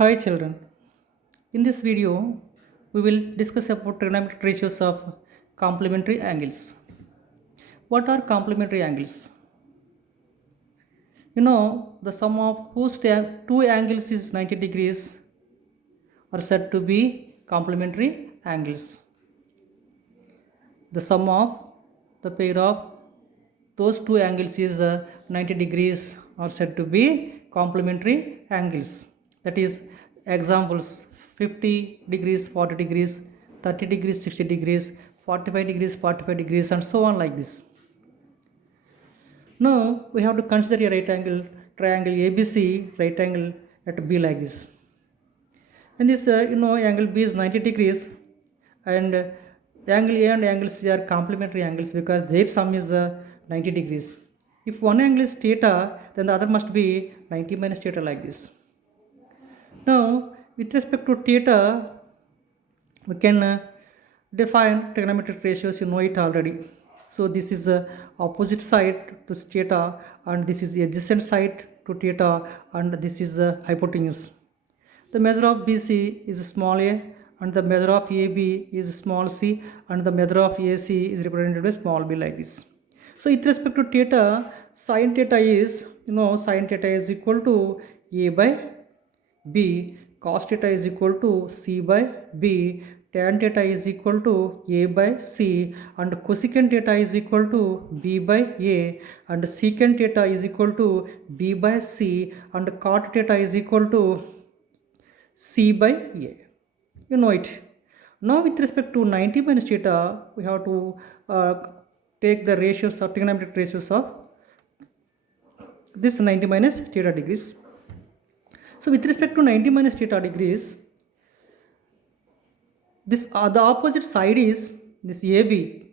Hi children, in this video we will discuss about trigonometric ratios of complementary angles. What are complementary angles? The sum of whose two angles is 90 degrees are said to be complementary angles. The sum of the pair of those two angles is 90 degrees are said to be complementary angles. That is examples 50 degrees, 40 degrees, 30 degrees, 60 degrees, 45 degrees, 45 degrees and so on like this. Now we have to consider a right angle triangle ABC, right angle at B like this. And this angle B is 90 degrees and angle A and angle C are complementary angles because their sum is 90 degrees. If one angle is theta, then the other must be 90 minus theta like this. Now with respect to theta, we can define trigonometric ratios, you know it already. So this is opposite side to theta and this is adjacent side to theta and this is hypotenuse. The measure of BC is small a and the measure of AB is small c and the measure of AC is represented by small b like this. So with respect to theta, sin theta is, sin theta is equal to A by B, cos theta is equal to C by B, tan theta is equal to A by C and cosecant theta is equal to B by A and secant theta is equal to B by C and cot theta is equal to C by A. You know it. Now with respect to 90 minus theta, we have to take the ratios of trigonometric ratios of this 90 minus theta degrees. So with respect to 90 minus theta degrees, this the opposite side is this AB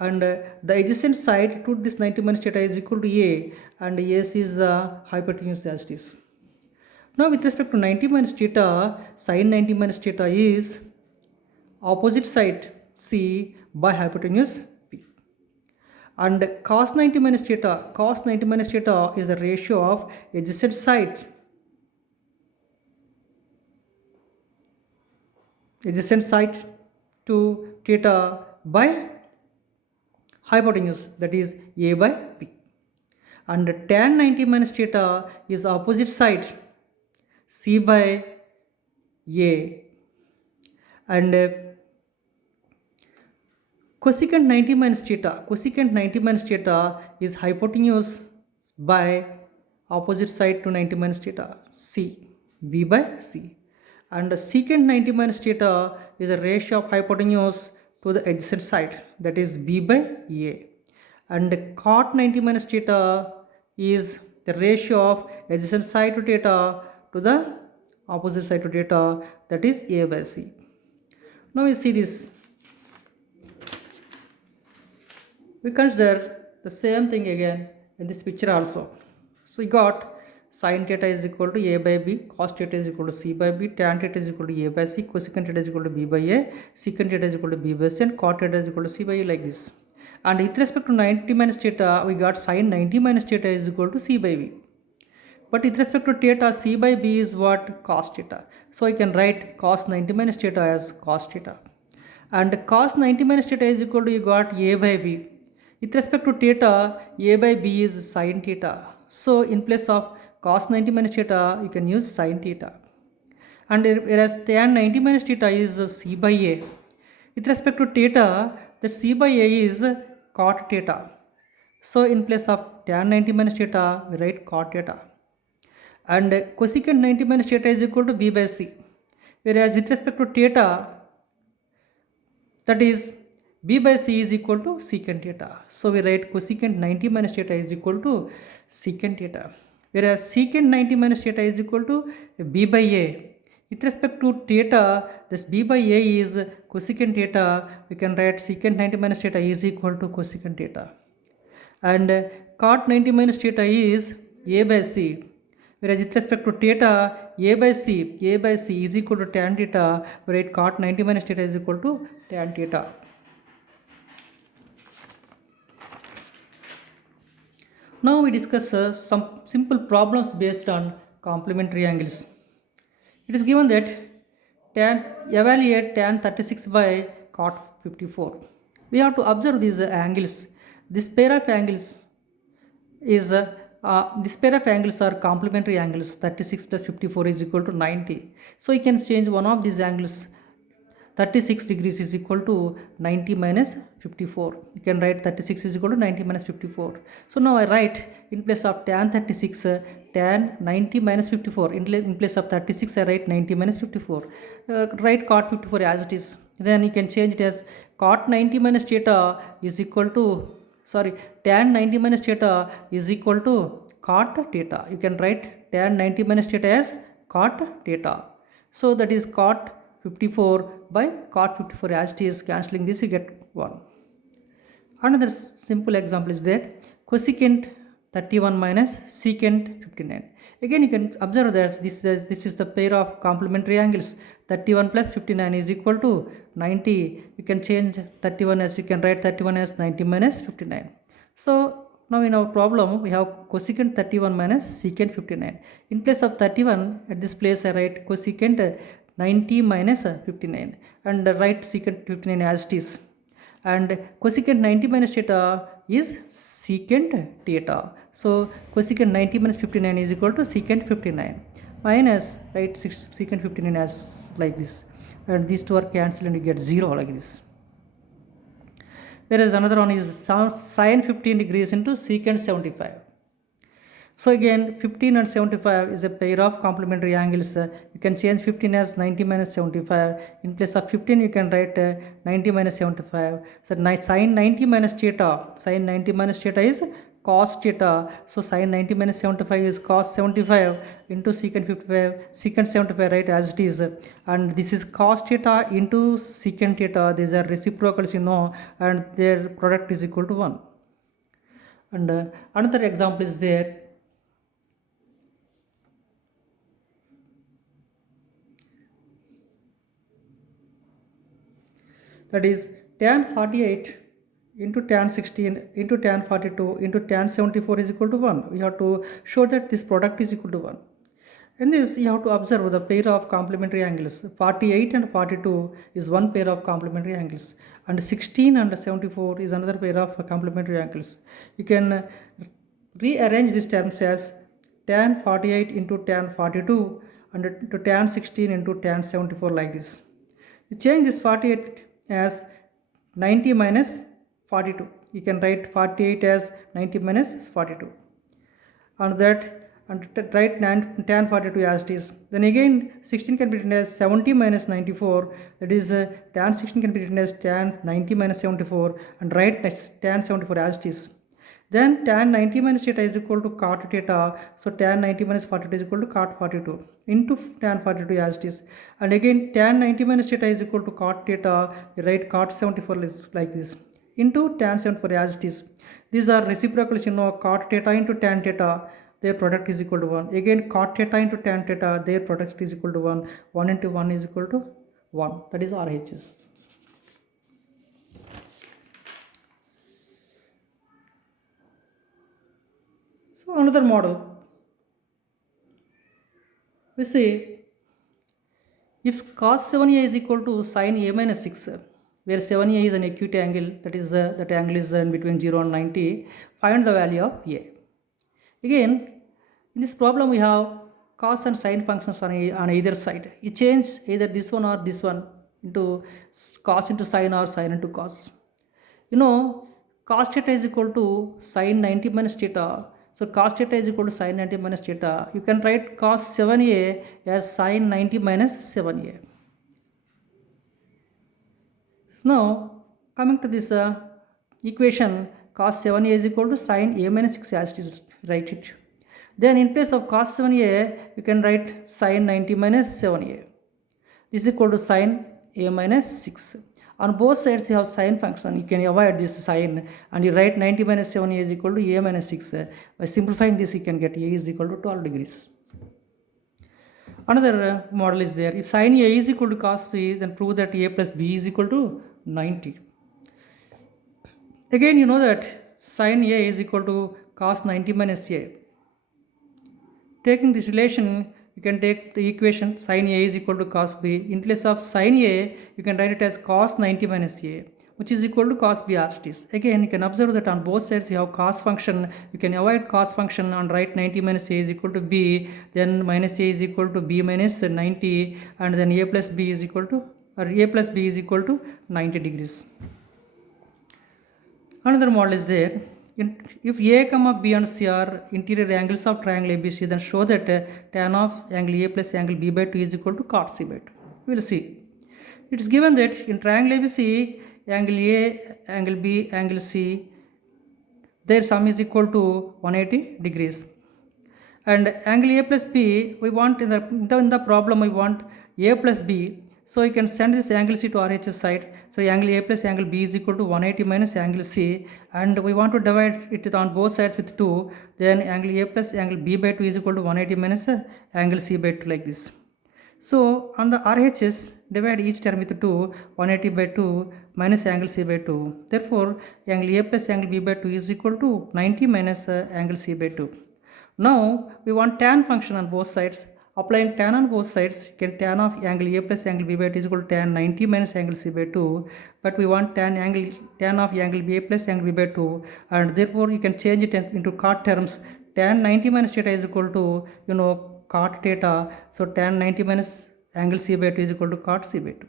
and the adjacent side to this 90 minus theta is equal to A and AC is the hypotenuse as it is. Now with respect to 90 minus theta, sin 90 minus theta is opposite side C by hypotenuse P. And cos 90 minus theta is the ratio of adjacent side to theta by hypotenuse, that is A by P. And tan 90 minus theta is opposite side C by A and cosecant 90 minus theta is hypotenuse by opposite side to 90 minus theta C, B by C and secant 90 minus theta is a ratio of hypotenuse to the adjacent side, that is B by A and cot 90 minus theta is the ratio of adjacent side to theta to the opposite side to theta, that is A by C. Now we see this. We consider the same thing again in this picture also. So we got sin theta is equal to A by B, cos theta is equal to C by B, tan theta is equal to A by C, cosecant theta is equal to B by A, secant theta is equal to B by C and cot theta is equal to C by A like this. And with respect to 90 minus theta, we got sin 90 minus theta is equal to C by B. But with respect to theta, C by B is what? Cos theta. So I can write cos 90 minus theta as cos theta. And cos 90 minus theta is equal to, you got A by B. With respect to theta, A by B is sin theta. So in place of cos 90 minus theta, you can use sin theta. And whereas tan 90 minus theta is C by A. With respect to theta, that C by A is cot theta. So in place of tan 90 minus theta, we write cot theta. And cosecant 90 minus theta is equal to B by C. Whereas with respect to theta, that is B by C is equal to secant theta. So we write cosecant 90 minus theta is equal to secant theta. Whereas secant 90 minus theta is equal to B by A. With respect to theta, this B by A is cosecant theta. We can write secant 90 minus theta is equal to cosecant theta. And cot 90 minus theta is A by C. Whereas with respect to theta, A by C is equal to tan theta. We write cot 90 minus theta is equal to tan theta. Now we discuss some simple problems based on complementary angles. It is given that evaluate tan 36 by cot 54. We have to observe these angles. This pair of angles is this pair of angles are complementary angles. 36 plus 54 is equal to 90. So you can change one of these angles. 36 degrees is equal to 90 minus 54. You can write 36 is equal to 90 minus 54. So now I write in place of tan 36, tan 90 minus 54. In place of 36, I write 90 minus 54. Write cot 54 as it is. Then you can change it as cot 90 minus theta is equal to, tan 90 minus theta is equal to cot theta. You can write tan 90 minus theta as cot theta. So that is cot 54 by cot 54 as it is. Cancelling this, you get 1. Another simple example is there. Cosecant 31 minus secant 59. Again, you can observe that this is the pair of complementary angles. 31 plus 59 is equal to 90. You can change 31 as, you can write 31 as 90 minus 59. So now in our problem, we have cosecant 31 minus secant 59. In place of 31, at this place I write cosecant 90 minus 59 and write secant 59 as it is. And cosecant 90 minus theta is secant theta. So cosecant 90 minus 59 is equal to secant 59 minus, write secant 59 as like this. And these two are cancelled and you get 0 like this. Whereas another one is sin 15 degrees into secant 75. So again 15 and 75 is a pair of complementary angles. You can change 15 as 90 minus 75. In place of 15 you can write 90 minus 75. So sin 90 minus theta is cos theta. So sin 90 minus 75 is cos 75 into secant 55, secant 75, right, as it is. And this is cos theta into secant theta. These are reciprocals, and their product is equal to 1. And another example is there. That is tan 48 into tan 16 into tan 42 into tan 74 is equal to 1. We have to show that this product is equal to 1. In this, you have to observe the pair of complementary angles. 48 and 42 is one pair of complementary angles. And 16 and 74 is another pair of complementary angles. You can rearrange these terms as tan 48 into tan 42 and to tan 16 into tan 74 like this. You change this 48 as 90 minus 42. You can write 48 as 90 minus 42. And that, and write tan 42 as it is. Then again 16 can be written as 70 minus 94. That is tan 16 can be written as tan 90 minus 74 and write tan 74 as it is. Then tan 90 minus theta is equal to cot theta. So tan 90 minus 42 is equal to cot 42 into tan 42 as it is. And again tan 90 minus theta is equal to cot theta. You write cot 74 is like this into tan 74 as it is. These are reciprocals, cot theta into tan theta. Their product is equal to 1. Again cot theta into tan theta. Their product is equal to 1. 1 into 1 is equal to 1. That is RHS. So another model, we see if cos 7a is equal to sin a minus 6, where 7a is an acute angle, that is that angle is in between 0 and 90, find the value of a. Again, in this problem we have cos and sin functions on either side. You change either this one or this one into cos into sin or sin into cos. Cos theta is equal to sin 90 minus theta. So cos theta is equal to sin 90 minus theta. You can write cos 7a as sin 90 minus 7a. Now coming to this equation, cos 7a is equal to sin a minus 6 as it is, write it. Then in place of cos 7a, you can write sin 90 minus 7a. This is equal to sin a minus 6. On both sides you have sin function. You can avoid this sin and you write 90 minus 7a is equal to a minus 6. By simplifying this, you can get a is equal to 12 degrees. Another model is there. If sin a is equal to cos b, then prove that a plus b is equal to 90. Again, you know that sin a is equal to cos 90 minus a. Taking this relation, you can take the equation sin A is equal to cos B. In place of sin A, you can write it as cos 90 minus A, which is equal to cos B as it is. Again, you can observe that on both sides you have cos function. You can avoid cos function and write 90 minus A is equal to B, then minus A is equal to B minus 90, and then A plus B is equal to, or A plus B is equal to 90 degrees. Another model is there. If A, comma B and C are interior angles of triangle ABC, then show that tan of angle A plus angle B by 2 is equal to cot C by 2. We will see. It is given that in triangle ABC, angle A, angle B, angle C, their sum is equal to 180 degrees. And angle A plus B, we want in the problem we want A plus B. So you can send this angle C to RHS side. So angle A plus angle B is equal to 180 minus angle C, and we want to divide it on both sides with 2. Then angle A plus angle B by 2 is equal to 180 minus angle C by 2, like this. So on the RHS, divide each term with 2, 180 by 2 minus angle C by 2. Therefore, angle A plus angle B by 2 is equal to 90 minus angle C by 2. Now we want tan function on both sides. Applying tan on both sides, you can tan of angle A plus angle B by 2 is equal to tan 90 minus angle C by 2. But we want tan of angle B plus angle B by 2, and therefore you can change it into cot terms. Tan 90 minus theta is equal to, cot theta. So tan 90 minus angle C by 2 is equal to cot C by 2.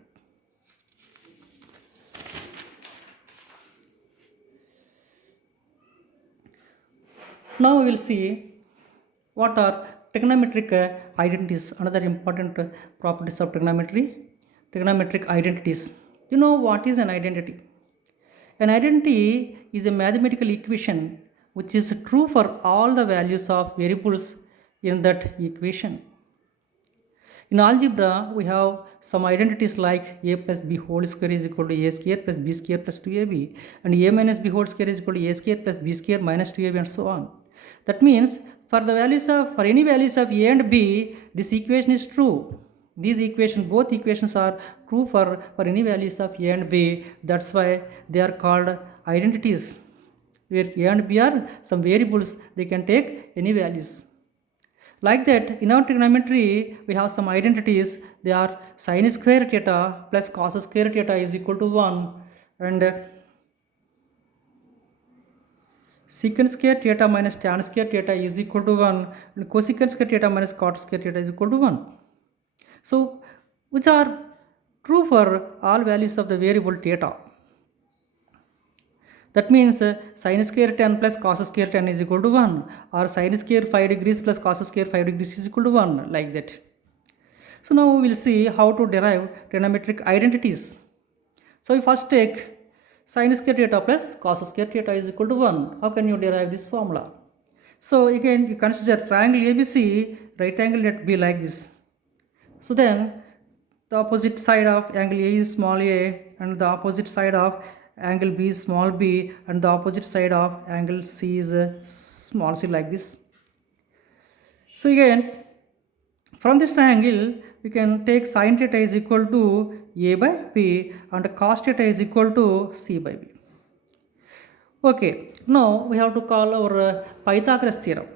Now we will see what are trigonometric identities. Another important properties of trigonometry, trigonometric identities. You know what is an identity? An identity is a mathematical equation which is true for all the values of variables in that equation. In algebra, we have some identities like a plus b whole square is equal to a square plus b square plus 2ab, and a minus b whole square is equal to a square plus b square minus 2ab, and so on. That means for any values of a and b, this equation is true. These equations, both equations are true for any values of a and b. That's why they are called identities, where a and b are some variables, they can take any values. Like that, in our trigonometry, we have some identities. They are sin square theta plus cos square theta is equal to 1, and secant square theta minus tan square theta is equal to 1, and cosecant square theta minus cot square theta is equal to 1. So, which are true for all values of the variable theta. That means sin square tan plus cos square tan is equal to 1, or sin square 5 degrees plus cos square 5 degrees is equal to 1, like that. So now we will see how to derive trigonometric identities. So we first take sin square theta plus cos square theta is equal to 1. How can you derive this formula? So again, you consider triangle ABC, right angle, let be like this. So then the opposite side of angle A is small a, and the opposite side of angle B is small b, and the opposite side of angle C is small c, like this. So again, from this triangle, we can take sin theta is equal to a by b, and cos theta is equal to c by b. Okay, now we have to call our Pythagoras theorem.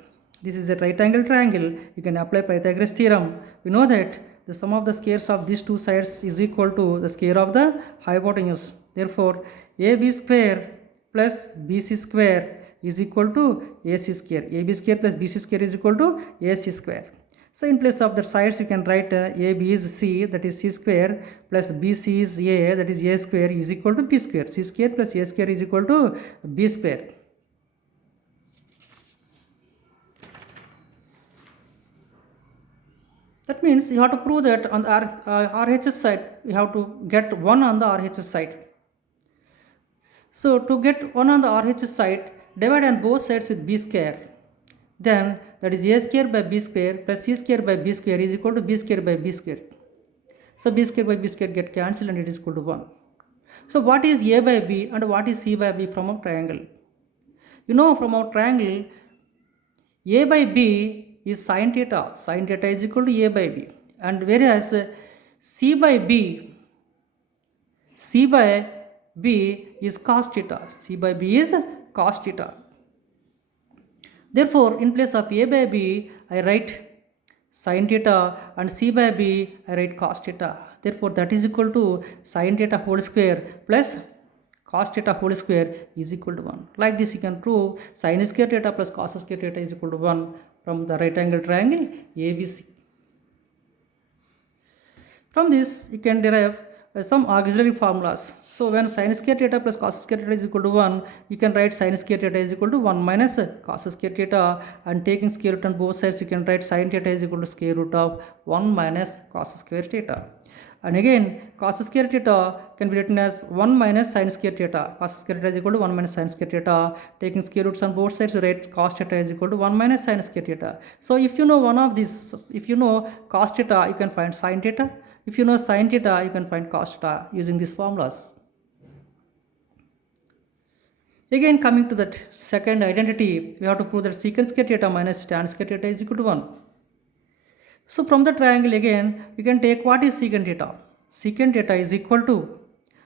This is a right angle triangle. You can apply Pythagoras theorem. We know that the sum of the squares of these two sides is equal to the square of the hypotenuse. Therefore, ab square plus bc square is equal to ac square. ab square plus bc square is equal to ac square. So in place of the sides, you can write ab is c, that is c square, plus bc is a, that is a square, is equal to b square. C square plus a square is equal to b square. That means you have to prove that on the RHS side, you have to get 1 on the RHS side. So to get 1 on the RHS side, divide on both sides with b square. Then that is a square by b square plus c square by b square is equal to b square by b square. So b square by b square get cancelled, and it is equal to 1. So what is a by b and what is c by b from a triangle? You know, from our triangle, a by b is sin theta. Sin theta is equal to a by b. And whereas c by b is cos theta. C by b is cos theta. Therefore, in place of a by b, I write sin theta, and c by b I write cos theta. Therefore that is equal to sin theta whole square plus cos theta whole square is equal to 1. Like this you can prove sin square theta plus cos square theta is equal to 1 from the right angle triangle ABC. From this you can derive some auxiliary formulas. So when sin square theta plus cos square theta is equal to 1, you can write sin square theta is equal to 1 minus cos square theta, and taking square root on both sides you can write sin theta is equal to square root of 1 minus cos square theta. And again cos square theta can be written as 1 minus sin square theta. Cos square theta is equal to 1 minus sin square theta. Taking square roots on both sides, you write cos theta is equal to 1 minus sin square theta. So if you know one of these, if you know cos theta, you can find sin theta. If you know sin theta, you can find cos theta using these formulas. Again coming to that second identity, we have to prove that secant square theta minus tan square theta is equal to 1. So from the triangle again, you can take what is secant theta. Secant theta is equal to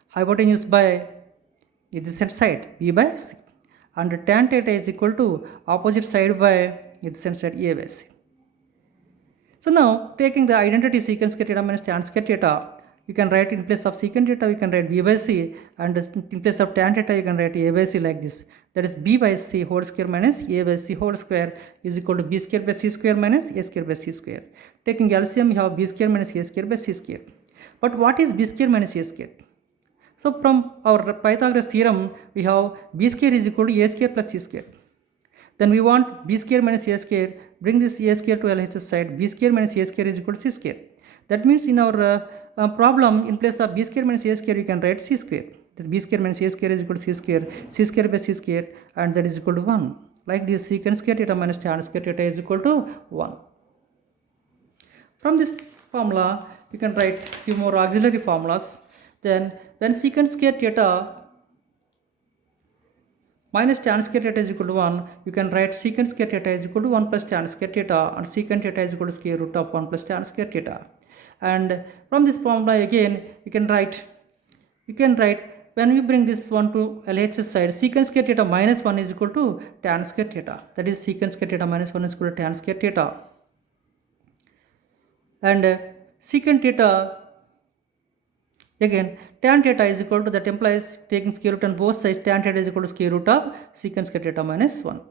hypotenuse by adjacent side b by c, and tan theta is equal to opposite side by adjacent side a by c. So now taking the identity secant square theta minus tan square theta, you can write in place of secant theta you can write b by c, and in place of tan theta you can write a by c like this. That is b by c whole square minus a by c whole square is equal to b square by c square minus a square by c square. Taking LCM you have b square minus a square by c square. But what is b square minus a square? So from our Pythagoras theorem we have b square is equal to a square plus c square. Then we want b square minus a square, bring this a square to LHS side, b square minus a square is equal to c square. That means in our problem in place of b square minus a square you can write c square. That b square minus a square is equal to c square by c square, and that is equal to 1. Like this secant square theta minus tan square theta is equal to 1. From this formula you can write few more auxiliary formulas. Then when secant square theta minus tan square theta is equal to 1, you can write secant square theta is equal to 1 plus tan square theta, and secant theta is equal to square root of 1 plus tan square theta. And from this formula again you can write when we bring this one to LHS side, secant square theta minus 1 is equal to tan square theta. That is secant square theta minus 1 is equal to tan square theta. And secant theta again tan theta is equal to, that implies taking square root on both sides, tan theta is equal to square root of secant square theta minus 1.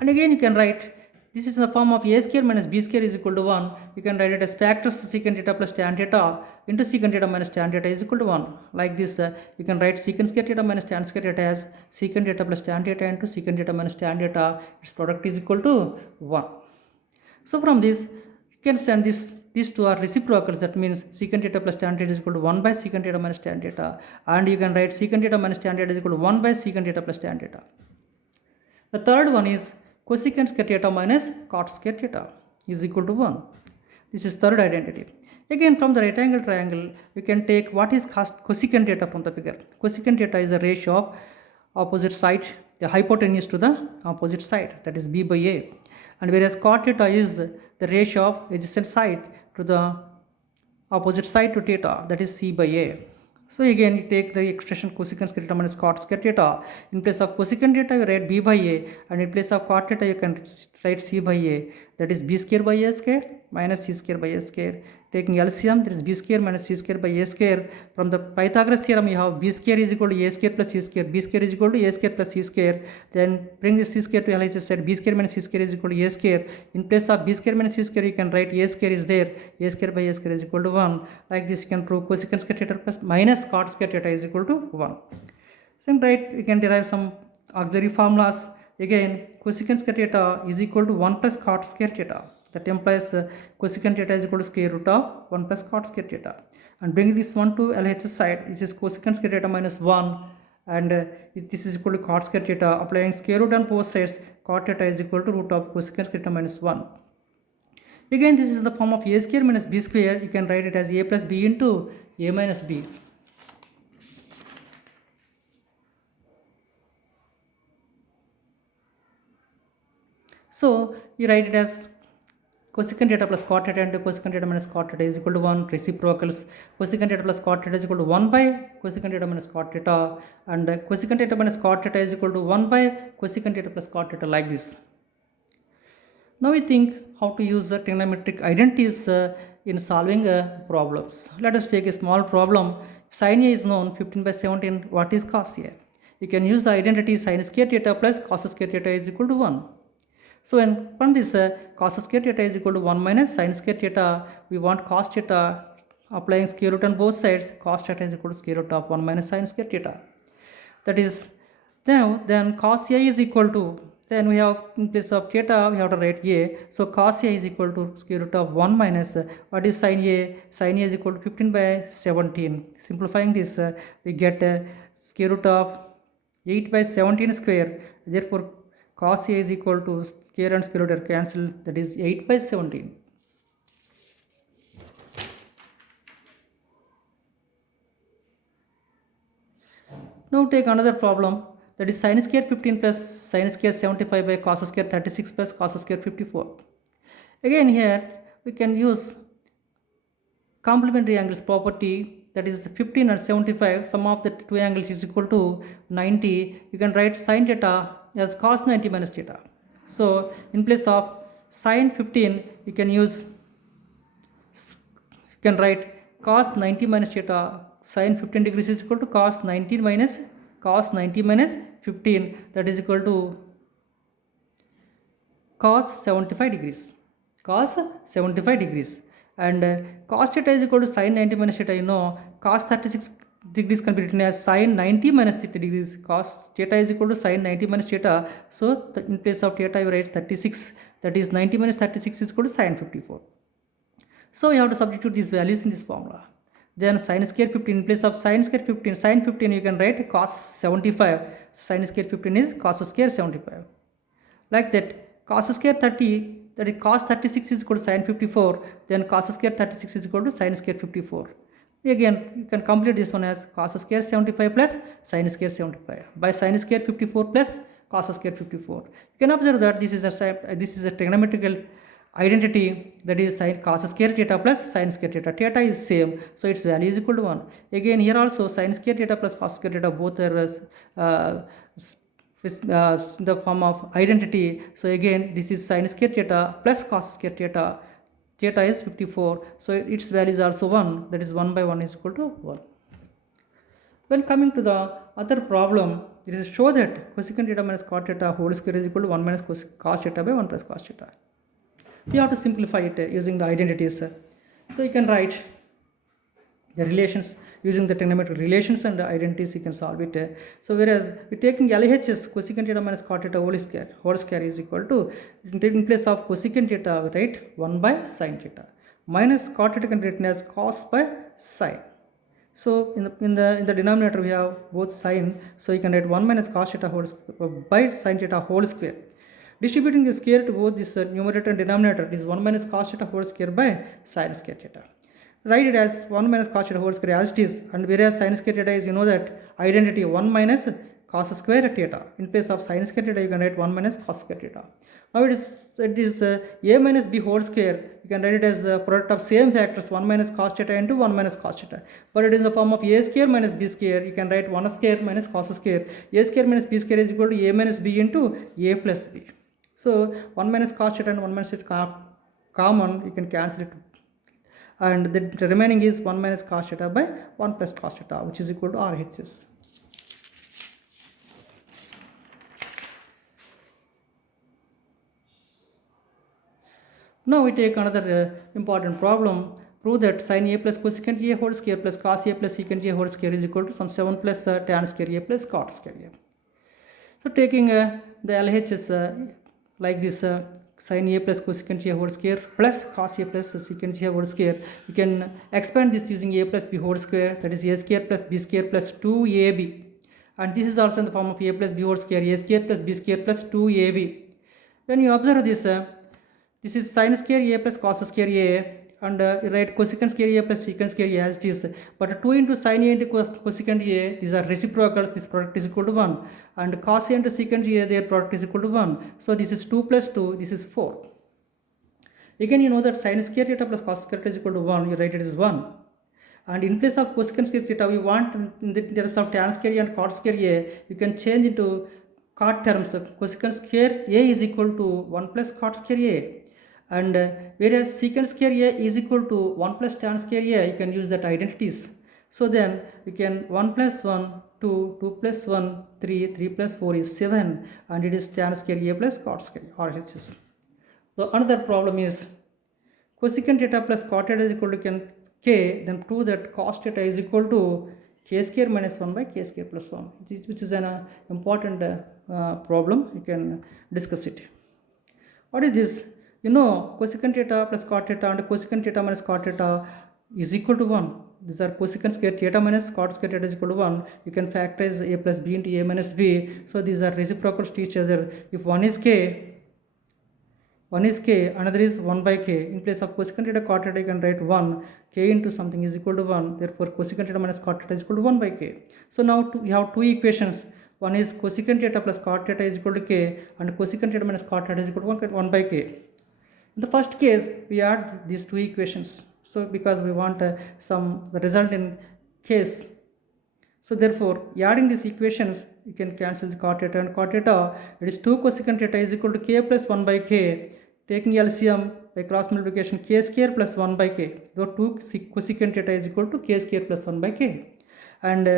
And again you can write this is in the form of a square minus b square is equal to 1. You can write it as factors secant theta plus tan theta into secant theta minus tan theta is equal to 1. Like this you can write secant square theta minus tan square theta as secant theta plus tan theta into secant theta minus tan theta. Its product is equal to 1. So from this you can send these two are reciprocals. That means secant theta plus tan theta is equal to 1 by secant theta minus tan theta, and you can write secant theta minus tan theta is equal to 1 by secant theta plus tan theta. The third one is cosecant square theta minus cot square theta is equal to 1. This is third identity. Again from the right angle triangle we can take what is cosecant theta from the figure. Cosecant theta is the ratio of opposite side, the hypotenuse to the opposite side, that is b by a, and whereas cot theta is the ratio of adjacent side to the opposite side to theta, that is c by a. So again you take the expression cosecant square theta minus cot square theta. In place of cosecant theta you write b by a, and in place of cot theta you can write c by a, that is b square by a square minus c square by a square. Taking LCM, there is b square minus c square by a square. From the Pythagoras theorem you have b square is equal to a square plus c square, b square is equal to a square plus c square. Then bring this c square to LHS side, b square minus c square is equal to a square. In place of b square minus c square you can write a square is there, a square by a square is equal to 1. Like this you can prove cosecant square theta plus minus cot square theta is equal to 1. Same right, we can derive some auxiliary formulas. Again cosecant square theta is equal to 1 plus cot square theta. That implies cosecant theta is equal to square root of 1 plus cot square theta. And bring this one to LHS side, this is cosecant square theta minus 1, and this is equal to cot square theta. Applying square root on both sides, cot theta is equal to root of cosecant square theta minus 1. Again this is the form of a square minus b square. You can write it as a plus b into a minus b. So you write it as cosecant theta plus cot theta into cosecant theta minus cot theta is equal to 1, reciprocals. Cosecant theta plus cot theta is equal to 1 by cosecant theta minus cot theta, and cosecant theta minus cot theta is equal to 1 by cosecant theta plus cot theta, like this. Now we think how to use the trigonometric identities in solving problems. Let us take a small problem. If sin A is known 15 by 17, what is cos A? You can use the identity sin square theta plus cos square theta is equal to 1. So when from this cos square theta is equal to 1 minus sin square theta, we want cos theta, applying square root on both sides, cos theta is equal to square root of 1 minus sin square theta. That is, then cos A is equal to, then we have in place of theta we have to write A. So cos A is equal to square root of 1 minus what is sin A? Sin A is equal to 15 by 17. Simplifying this, we get square root of 8 by 17 square. Therefore cos A is equal to square and square root are cancelled, that is 8 by 17. Now take another problem, that is sin square 15 plus sin square 75 by cos square 36 plus cos square 54. Again here we can use complementary angles property, that is 15 and 75, sum of the two angles is equal to 90. You can write sin theta as cos 90 minus theta. So in place of sin 15 you can write cos 90 minus theta. Sin 15 degrees is equal to cos 90 minus 15, that is equal to cos 75 degrees. And cos theta is equal to sin 90 minus theta. You know, cos 36 degrees can be written as sin 90 minus 30 degrees. Cos theta is equal to sin 90 minus theta. So in place of theta you write 36, that is 90 minus 36 is equal to sin 54. So you have to substitute these values in this formula. Then sin square 15, in place of sin square 15 you can write cos 75. Sin square 15 is cos square 75. Like that, cos square 30, that is cos 36 is equal to sin 54. Then cos square 36 is equal to sin square 54. Again, you can complete this one as cos square 75 plus sin square 75 by sin square 54 plus cos square 54. You can observe that this is a trigonometrical identity, that is sin cos square theta plus sin square theta. Theta is same, so its value is equal to 1. Again here also sin square theta plus cos square theta both are the form of identity. So again this is sin square theta plus cos square theta. Theta is 54, so its value is also 1, that is 1 by 1 is equal to 1. When coming to the other problem, it is show that cosecant theta minus cot theta whole square is equal to 1 minus cos theta by 1 plus cos theta. We have to simplify it using the identities. So you can write the relations using the trigonometric relations and the identities, you can solve it. So whereas we taking LHS cosecant theta minus cot theta whole square is equal to, in place of cosecant theta we write 1 by sin theta minus cot theta can be written as cos by sin. So in the denominator we have both sin, so you can write 1 minus cos theta by sin theta whole square. Distributing the square to both this numerator and denominator, it is 1 minus cos theta whole square by sin square theta. Write it as 1 minus cos theta whole square as it is, and whereas sin square theta is, you know that identity 1 minus cos square theta. In place of sin square theta you can write 1 minus cos square theta. Now it is a minus b whole square. You can write it as a product of same factors 1 minus cos theta into 1 minus cos theta. But it is in the form of a square minus b square. You can write 1 square minus cos square. A square minus b square is equal to a minus b into a plus b. So 1 minus cos theta and 1 minus theta common, you can cancel it. And the remaining is 1 minus cos theta by 1 plus cos theta, which is equal to RHS. Now we take another important problem. Prove that sin a plus cosecant a whole square plus cos a plus secant a whole square is equal to some 7 plus tan square a plus cot square a. So taking the LHS like this, sin a plus cosecant a whole square plus cos a plus secant a whole square, you can expand this using a plus b whole square, that is a square plus b square plus 2ab. And this is also in the form of a plus b whole square, a square plus b square plus 2ab. When you observe this, this is sin square a plus cos square a, and you write cosecant square a plus secant square a as it is. But 2 into sin a into cosecant a, these are reciprocals, this product is equal to 1. And cos a into secant a, their product is equal to 1. So this is 2 plus 2, this is 4. Again you know that sin square theta plus cos square theta is equal to 1, you write it as 1. And in place of cosecant square theta, we want in the terms of tan square a and cot square a, you can change into cot terms, cosecant square A is equal to 1 plus cot square A, and whereas secant square A is equal to 1 plus tan square A, you can use that identities. So then you can 1 plus 1 2, 2 plus 1 3, 3 plus 4 is 7, and it is tan square A plus cot square RHS. So another problem is cosecant theta plus cot theta is equal to k, then prove that cos theta is equal to k square minus 1 by k square plus 1, which is an important problem. You can discuss it. What is this? You know, cosecant theta plus cot theta and cosecant theta minus cot theta is equal to 1. These are cosecant square theta minus cot square theta is equal to 1. You can factorize a plus b into a minus b. So these are reciprocals to each other. If one is k, another is 1 by k. In place of cosecant theta cot theta, you can write 1, k into something is equal to 1. Therefore, cosecant theta minus cot theta is equal to 1 by k. So now we have two equations. One is cosecant theta plus cot theta is equal to k, and cosecant theta minus cot theta is equal to 1 by k. In the first case, we add these two equations. So because we want the result in case. So therefore, adding these equations, you can cancel the cot theta and cot theta. It is 2 cosecant theta is equal to k plus 1 by k. Taking LCM by cross multiplication, k square plus 1 by k. So 2 cosecant theta is equal to k square plus 1 by k. And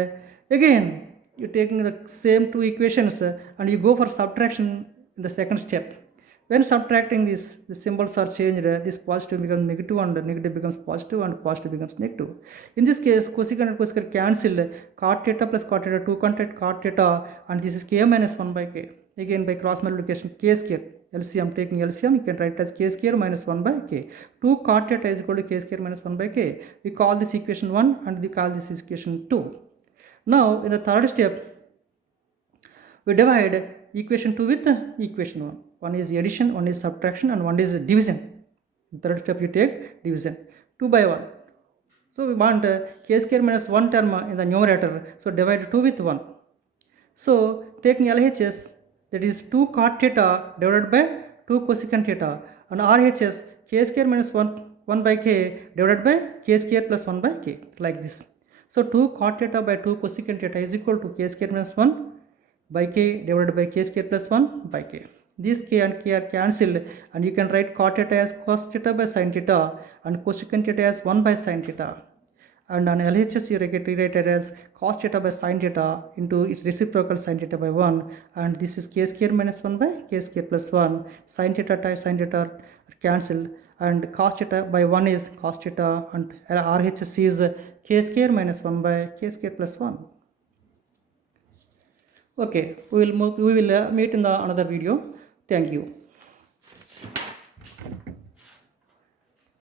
again, you're taking the same two equations and you go for subtraction in the second step. When subtracting this, the symbols are changed. This positive becomes negative and negative becomes positive and positive becomes negative. In this case, cosecant and cosecant cancel. Cot theta plus cot theta, 2 contact cot theta, and this is k minus 1 by k. Again by cross multiplication, k square. LCM, taking LCM, you can write as k square minus 1 by k. 2 cot theta is equal to k square minus 1 by k. We call this equation 1 and we call this equation 2. Now, in the third step, we divide equation 2 with equation 1. One is addition, one is subtraction, and one is division. In third step, you take division. 2 by 1. So we want k square minus 1 term in the numerator. So divide 2 with 1. So taking LHS, that is 2 cot theta divided by 2 cosecant theta, and RHS, k square minus 1 by k divided by k square plus 1 by k, like this. So 2 cot theta by 2 cosecant theta is equal to k square minus 1 by k divided by k square plus 1 by k. These k and k are cancelled, and you can write cot theta as cos theta by sin theta and cosecant theta as 1 by sin theta. And on LHS, you get rewritten as cos theta by sin theta into its reciprocal sin theta by 1, and this is k square minus 1 by k square plus 1. Sin theta times sin theta are cancelled, and cos theta by 1 is cos theta, and RHS is k square minus 1 by k square plus 1. Okay, we will meet in the another video. Thank you.